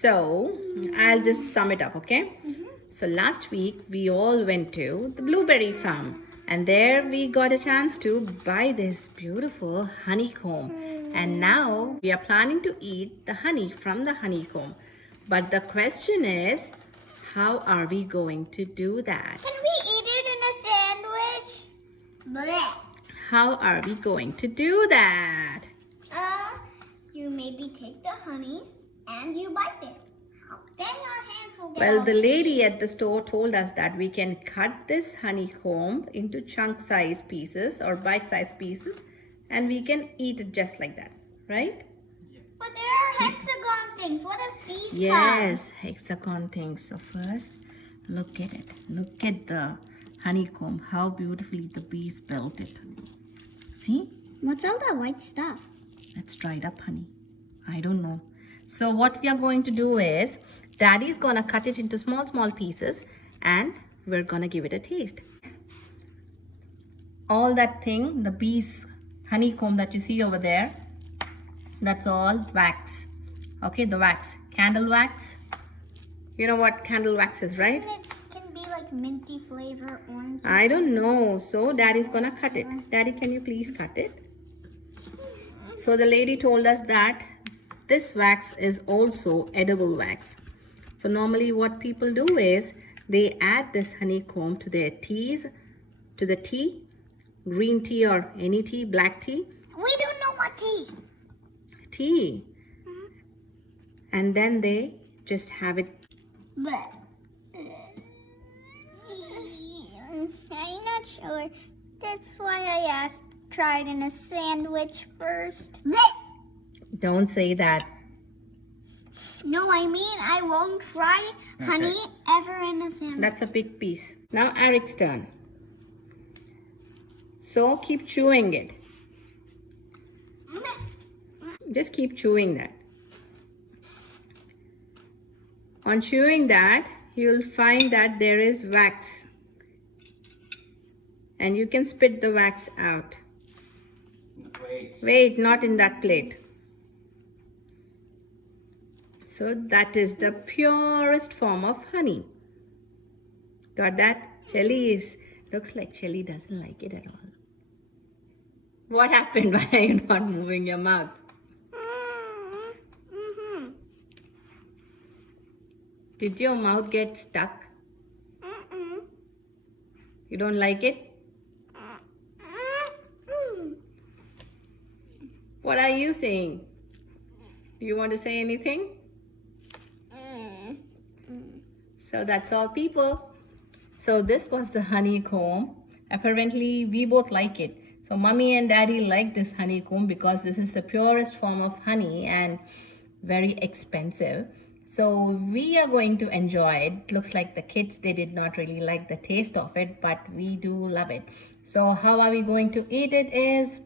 So I'll just sum it up, okay? So last week we all went to the blueberry farm, and there we got a chance to buy this beautiful honeycomb. And now we are planning to eat the honey from the honeycomb. But the question is, how are we going to do that? Can we eat it in a sandwich? Blech. How are we going to do that? You maybe take the honey and you bite it. Then your hands will get Well, all the sticky. lady at the store told us that we can cut this honeycomb into chunk-sized pieces or bite-sized pieces, and we can eat it just like that, right? But there are hexagon things. What if these Yes, hexagon things. So first, look at it. Look at the honeycomb, how beautifully the bees built it. See? What's all that white stuff? That's dried up honey. I don't know. So what we are going to do is, Daddy's gonna cut it into small pieces and we're gonna give it a taste. All that thing, the bees honeycomb that you see over there, that's all wax. Okay, the wax, candle wax. You know what candle wax is, right? It can be like minty flavor, orange. I don't know. So Daddy's gonna cut it. Daddy, can you please cut it? So the lady told us that this wax is also edible wax. So normally what people do is they add this honeycomb to their teas, to the tea, green tea or any tea, black tea. We don't know what tea. Tea. And then they just have it. But I'm not sure. That's why I asked. Try it in a sandwich first. Don't say that. No, I mean I won't try honey ever in a sandwich. That's a big piece. Now Eric's turn. So keep chewing it. Just keep chewing that. On chewing that, you'll find that there is wax. And you can spit the wax out. Wait, not in that plate. So that is the purest form of honey. Got that? Shelly looks like Shelly doesn't like it at all. What happened? Why are you not moving your mouth? Did your mouth get stuck? You don't like it? What are you saying? Do you want to say anything? So that's all, people. So this was the honeycomb. Apparently we both like it. So mommy and daddy like this honeycomb because this is the purest form of honey and very expensive. So we are going to enjoy it. Looks like the kids, they did not really like the taste of it, but we do love it. So how are we going to eat it is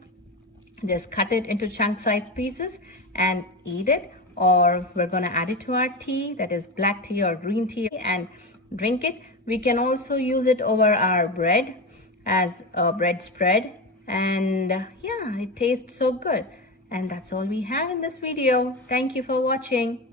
just cut it into chunk-sized pieces and eat it, or we're gonna add it to our tea, that is black tea or green tea, and drink it. We can also use it over our bread as a bread spread, and yeah, it tastes so good. And that's all we have in this video. Thank you for watching.